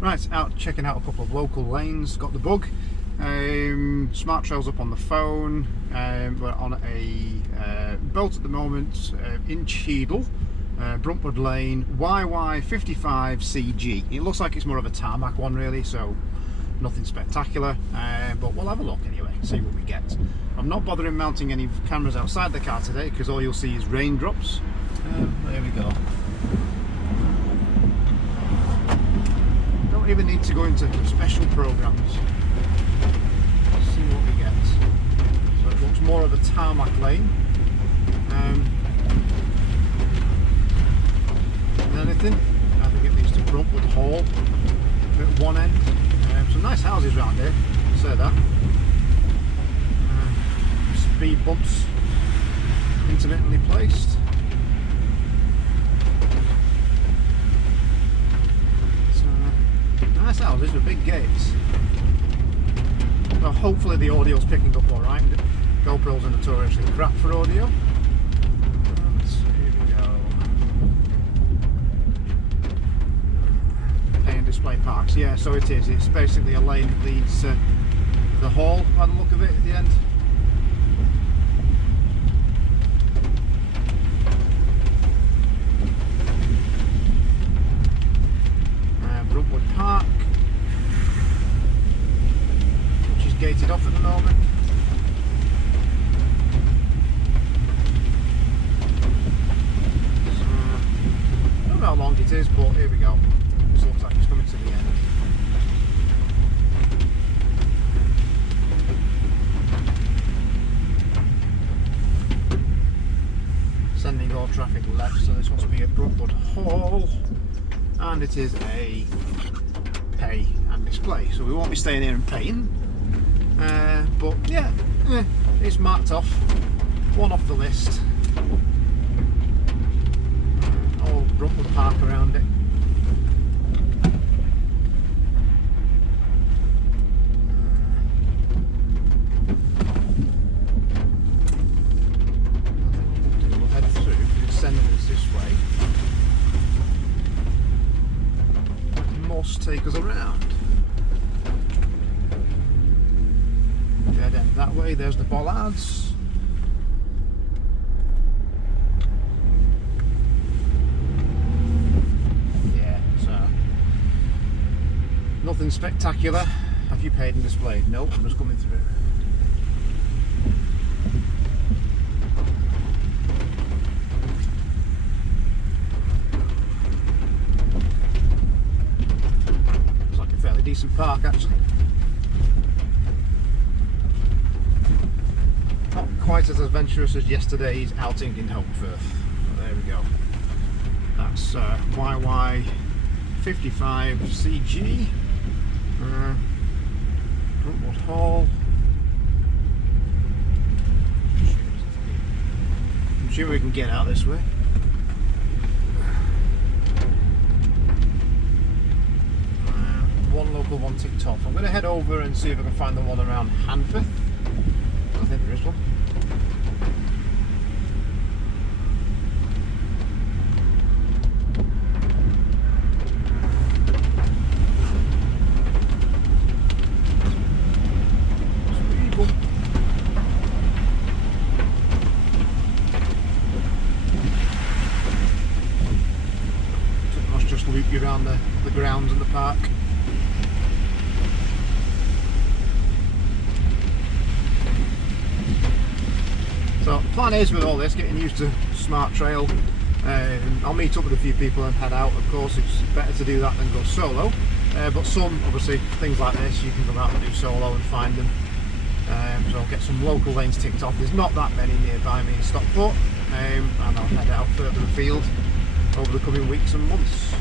Right, out checking out a couple of local lanes. Got the bug. Smart Trails up on the phone. We're on a boat at the moment in Cheadle, Bruntwood Lane, YY55CG. It looks like it's more of a tarmac one really, so nothing spectacular, but we'll have a look anyway, see what we get. I'm not bothering mounting any cameras outside the car today because all you'll see is raindrops. There we go. Don't even need to go into special programs. Let's see what we get. So it looks more of a tarmac lane than anything. I think it leads to Bruntwood Hall at one end. Some nice houses around here, I'll say that. Speed bumps intermittently placed. Nice houses with big gates. Well, hopefully the audio's picking up alright. GoPros are notoriously crap for audio. Here we go. Pay and display parks. Yeah, so it is. It's basically a lane that leads to the hall by the look of it at the end. Bruntwood Park, which is gated off at the moment. So, I don't know how long it is, but here we go. This looks like it's coming to the end. Sending all traffic left, so this must be at Bruntwood Hall. And it is a pay and display, so we won't be staying here and paying, but yeah, it's marked off, one off the list. All Bruntwood Park around it. We'll head through because it's sending us this way. Must take us around. Dead end that way, there's the bollards. Yeah, so nothing spectacular. Have you paid and displayed? Nope, I'm just coming through. Decent park actually. Not quite as adventurous as yesterday's outing in Hopeforth. But there we go. That's YY55CG. Bruntwood Hall. I'm sure we can get out this way. One local, one ticked off. I'm going to head over and see if I can find the one around Hanford. I think there is one. So it must just loop you around the grounds in the park. So the plan is with all this, getting used to Smart Trail. I'll meet up with a few people and head out. Of course, it's better to do that than go solo. But some, obviously, things like this, you can go out and do solo and find them. So I'll get some local lanes ticked off. There's not that many nearby me in Stockport, and I'll head out further afield over the coming weeks and months.